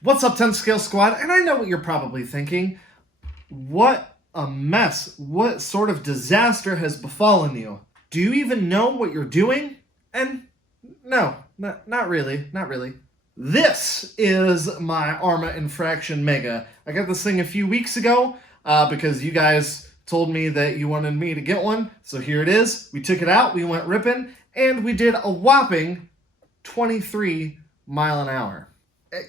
What's up, 10 Scale Squad? And I know what you're probably thinking. What a mess. What sort of disaster has befallen you? Do you even know what you're doing? And no, not really, not really. This is my Arrma Infraction Mega. I got this thing a few weeks ago because you guys told me that you wanted me to get one. So here it is. We took it out, we went ripping, and we did a whopping 23 mile an hour.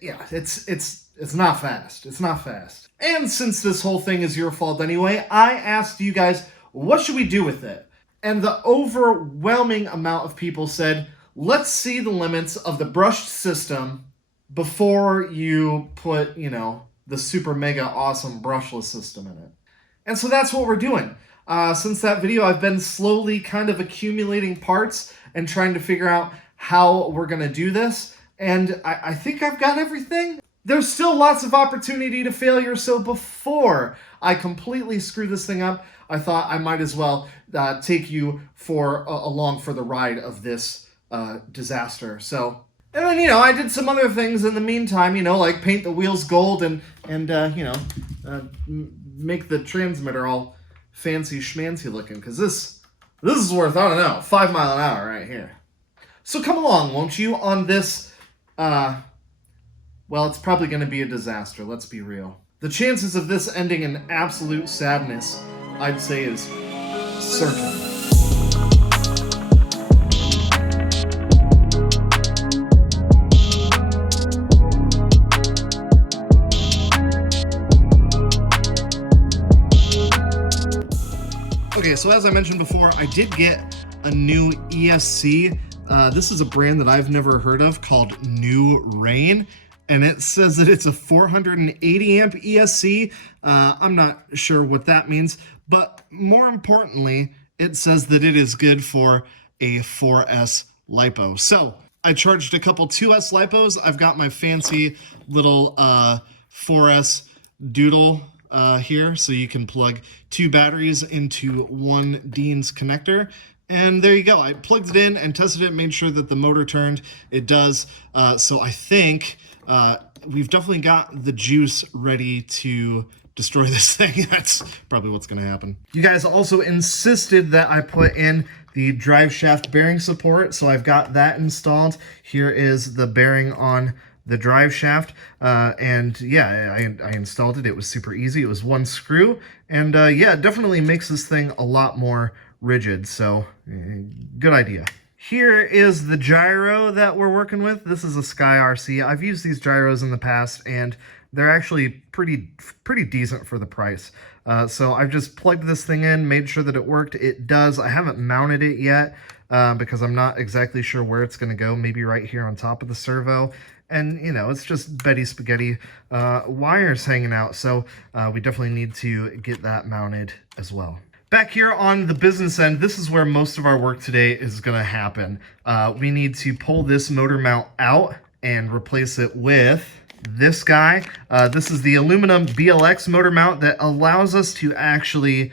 Yeah, it's not fast. It's not fast. And since this whole thing is your fault anyway, I asked you guys, what should we do with it? And the overwhelming amount of people said, let's see the limits of the brushed system before you put, the super mega awesome brushless system in it. And so that's what we're doing. Since that video, I've been slowly kind of accumulating parts and trying to figure out how we're going to do this. And I think I've got everything. There's still lots of opportunity to failure, so before I completely screw this thing up, I thought I might as well take you along for the ride of this disaster. So, and then, I did some other things in the meantime, like paint the wheels gold and make the transmitter all fancy schmancy looking, because this is worth, I don't know, 5 mile an hour right here. So come along, won't you, on this, well, it's probably going to be a disaster, let's be real. The chances of this ending in absolute sadness, I'd say, is certain. Okay, so as I mentioned before, I did get a new ESC. This is a brand that I've never heard of called New Rain, and it says that it's a 480 amp ESC. I'm not sure what that means, but more importantly, it says that it is good for a 4S LiPo. So I charged a couple 2S LiPos. I've got my fancy little 4S doodle here, so you can plug 2 batteries into one Dean's connector. And there you go. I plugged it in and tested it, made sure that the motor turned. It does. So I think we've definitely got the juice ready to destroy this thing. That's probably what's going to happen. You guys also insisted that I put in the drive shaft bearing support, so I've got that installed. Here is the bearing on the drive shaft, and yeah, I installed it. It was super easy. It was one screw, and yeah, it definitely makes this thing a lot more rigid, so good idea. Here is the gyro that we're working with. This is a Sky RC. I've used these gyros in the past, and they're actually pretty decent for the price. So I've just plugged this thing in, made sure that it worked. It does. I haven't mounted it yet because I'm not exactly sure where it's going to go. Maybe right here on top of the servo. And, it's just Betty Spaghetti wires hanging out. So we definitely need to get that mounted as well. Back here on the business end, this is where most of our work today is going to happen. We need to pull this motor mount out and replace it with this guy. This is the aluminum BLX motor mount that allows us to actually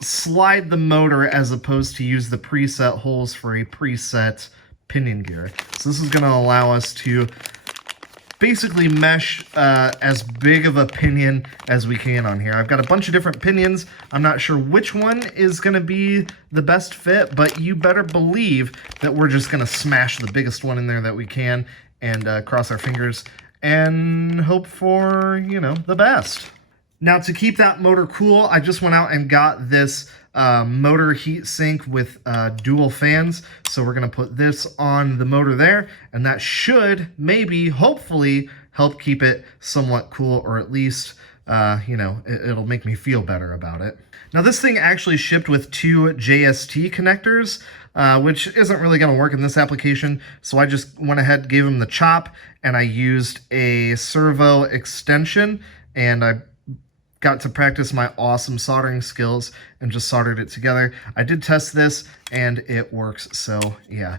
slide the motor as opposed to use the preset holes for a preset pinion gear. So this is going to allow us to basically mesh as big of a pinion as we can on here. I've got a bunch of different pinions. I'm not sure which one is going to be the best fit, but you better believe that we're just going to smash the biggest one in there that we can and cross our fingers and hope for, the best. Now, to keep that motor cool, I just went out and got this motor heat sink with dual fans. So we're going to put this on the motor there, and that should maybe, hopefully, help keep it somewhat cool, or at least, it'll make me feel better about it. Now, this thing actually shipped with 2 JST connectors, which isn't really going to work in this application. So I just went ahead, gave them the chop, and I used a servo extension, and I got to practice my awesome soldering skills and just soldered it together. I did test this and it works, so yeah.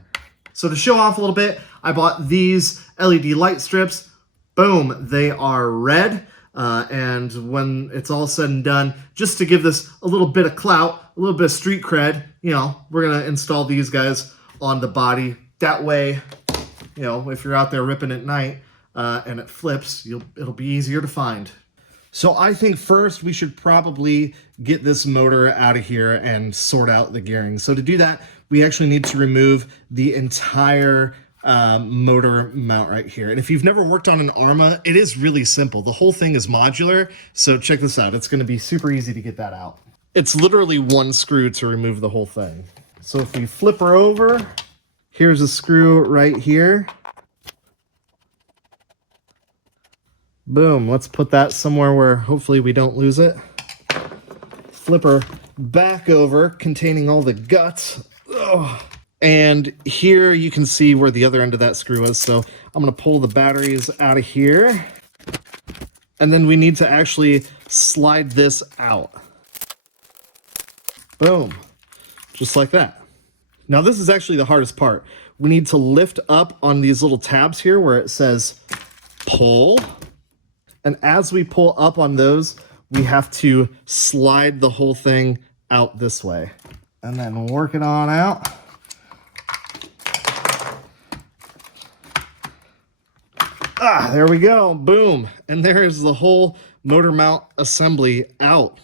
So to show off a little bit, I bought these LED light strips. Boom, they are red. And when it's all said and done, just to give this a little bit of clout, a little bit of street cred, we're gonna install these guys on the body. That way, if you're out there ripping at night, and it flips, it'll be easier to find. So I think first we should probably get this motor out of here and sort out the gearing. So to do that, we actually need to remove the entire motor mount right here. And if you've never worked on an Arrma, it is really simple. The whole thing is modular. So check this out. It's going to be super easy to get that out. It's literally one screw to remove the whole thing. So if we flip her over, here's a screw right here. Boom, let's put that somewhere where hopefully we don't lose it. Flip her back over, containing all the guts. Ugh. And here you can see where the other end of that screw is. So I'm gonna pull the batteries out of here. And then we need to actually slide this out. Boom, just like that. Now this is actually the hardest part. We need to lift up on these little tabs here where it says pull. And as we pull up on those, we have to slide the whole thing out this way. And then work it on out. Ah, there we go, boom. And there's the whole motor mount assembly out.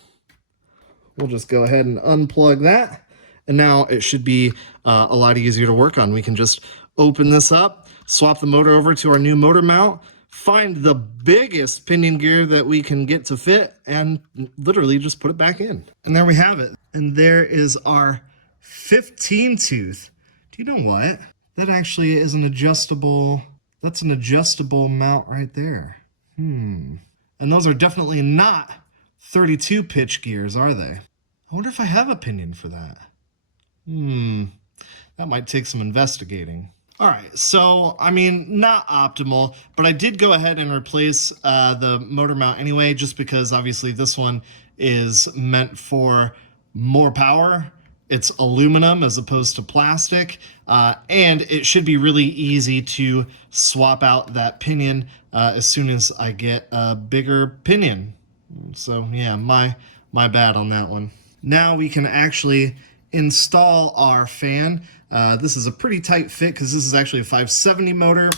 We'll just go ahead and unplug that. And now it should be a lot easier to work on. We can just open this up, swap the motor over to our new motor mount, find the biggest pinion gear that we can get to fit, and literally just put it back in. And there we have it. And there is our 15 tooth. Do you know what? That actually is an adjustable, that's an adjustable mount right there. And those are definitely not 32 pitch gears, are they? I wonder if I have a pinion for that. That might take some investigating. All right, so, I mean, not optimal, but I did go ahead and replace the motor mount anyway, just because obviously this one is meant for more power. It's aluminum as opposed to plastic, and it should be really easy to swap out that pinion as soon as I get a bigger pinion. So yeah, my bad on that one. Now we can actually install our fan. This is a pretty tight fit because this is actually a 570 motor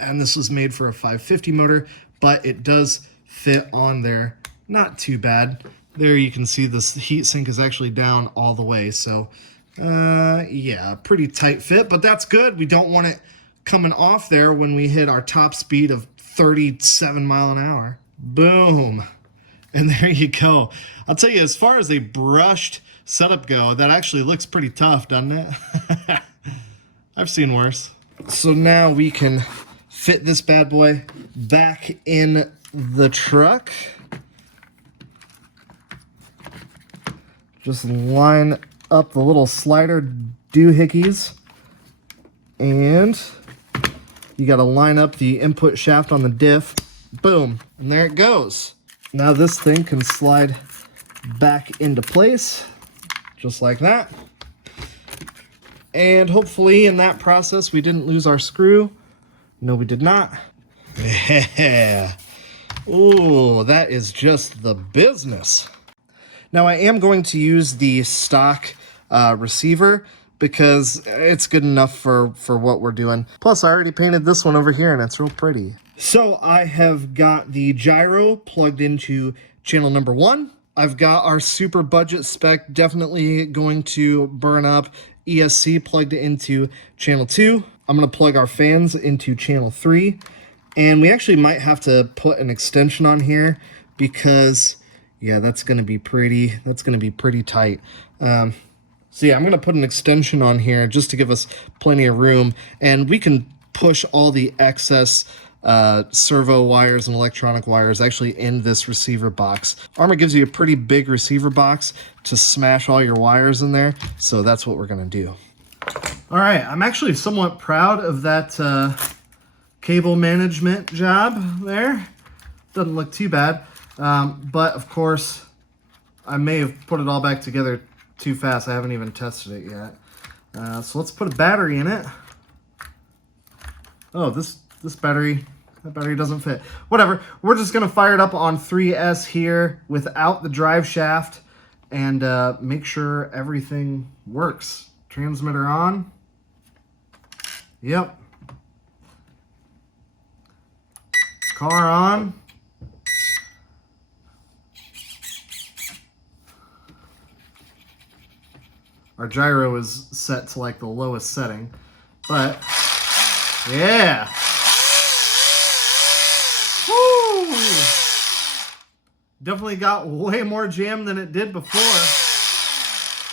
and this was made for a 550 motor, but it does fit on there not too bad. There you can see this heat sink is actually down all the way. So yeah, pretty tight fit, but that's good. We don't want it coming off there when we hit our top speed of 37 miles an hour. Boom. And there you go. I'll tell you, as far as a brushed setup go, that actually looks pretty tough, doesn't it? I've seen worse. So now we can fit this bad boy back in the truck. Just line up the little slider doohickeys. And you got to line up the input shaft on the diff. Boom. And there it goes. Now this thing can slide back into place, just like that. And hopefully in that process we didn't lose our screw. No, we did not. Yeah. Ooh, that is just the business. Now I am going to use the stock receiver because it's good enough for what we're doing. Plus I already painted this one over here and it's real pretty. So I have got the gyro plugged into channel number 1. I've got our super budget spec definitely going to burn up ESC plugged into channel 2. I'm going to plug our fans into channel 3. And we actually might have to put an extension on here because, yeah, that's going to be pretty tight. So yeah, I'm going to put an extension on here just to give us plenty of room. And we can push all the excess servo wires and electronic wires actually in this receiver box. Arrma gives you a pretty big receiver box to smash all your wires in there, so that's what we're gonna do. All right, I'm actually somewhat proud of that cable management job there. Doesn't look too bad, but of course I may have put it all back together too fast. I haven't even tested it yet. So let's put a battery in it. Oh, this battery, that battery doesn't fit. Whatever, we're just gonna fire it up on 3S here without the drive shaft and make sure everything works. Transmitter on. Yep. car on. Our gyro is set to like the lowest setting, but yeah. Woo! Definitely got way more jam than it did before.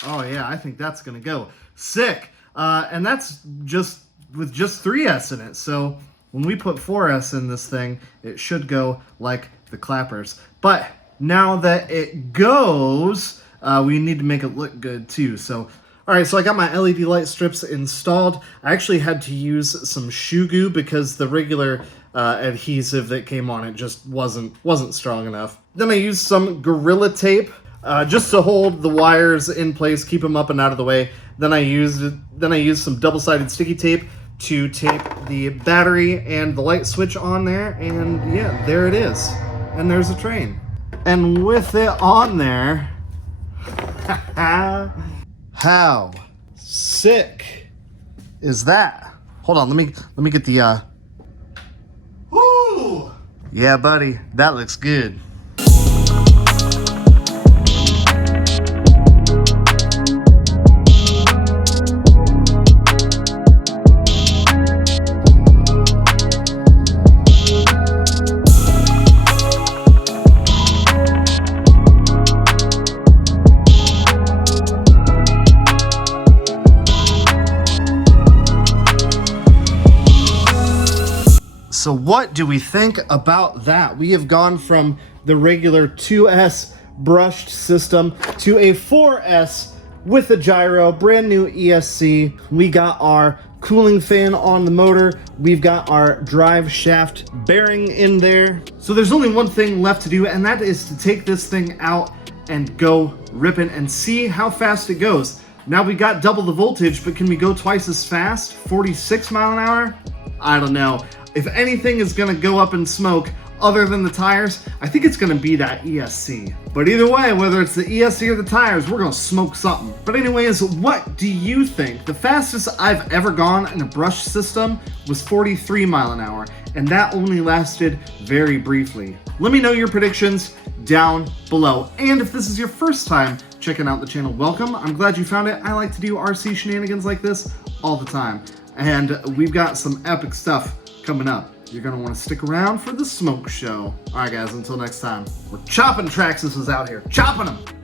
Oh yeah, I think that's gonna go sick. And that's just with just 3S in it. So when we put 4S in this thing, it should go like the clappers. But now that it goes, we need to make it look good too. So, all right, so I got my LED light strips installed. I actually had to use some shoe goo because the regular adhesive that came on it just wasn't strong enough. Then I used some Gorilla Tape just to hold the wires in place, keep them up and out of the way. Then I used some double-sided sticky tape to tape the battery and the light switch on there, and yeah, there it is. And there's a train. And with it on there, how sick is that? Hold on, let me get the woo! Yeah, buddy, that looks good. So what do we think about that? We have gone from the regular 2S brushed system to a 4S with a gyro, brand new ESC. We got our cooling fan on the motor. We've got our drive shaft bearing in there. So there's only one thing left to do, and that is to take this thing out and go ripping and see how fast it goes. Now we got double the voltage, but can we go twice as fast? 46 mile an hour? I don't know. If anything is gonna go up in smoke other than the tires, I think it's gonna be that ESC. But either way, whether it's the ESC or the tires, we're gonna smoke something. But anyways, what do you think? The fastest I've ever gone in a brush system was 43 mile an hour, and that only lasted very briefly. Let me know your predictions down below. And if this is your first time checking out the channel, welcome. I'm glad you found it. I like to do RC shenanigans like this all the time. And we've got some epic stuff coming up. You're gonna want to stick around for the smoke show. All right, guys, until next time. We're chopping Traxxas out here. Chopping them!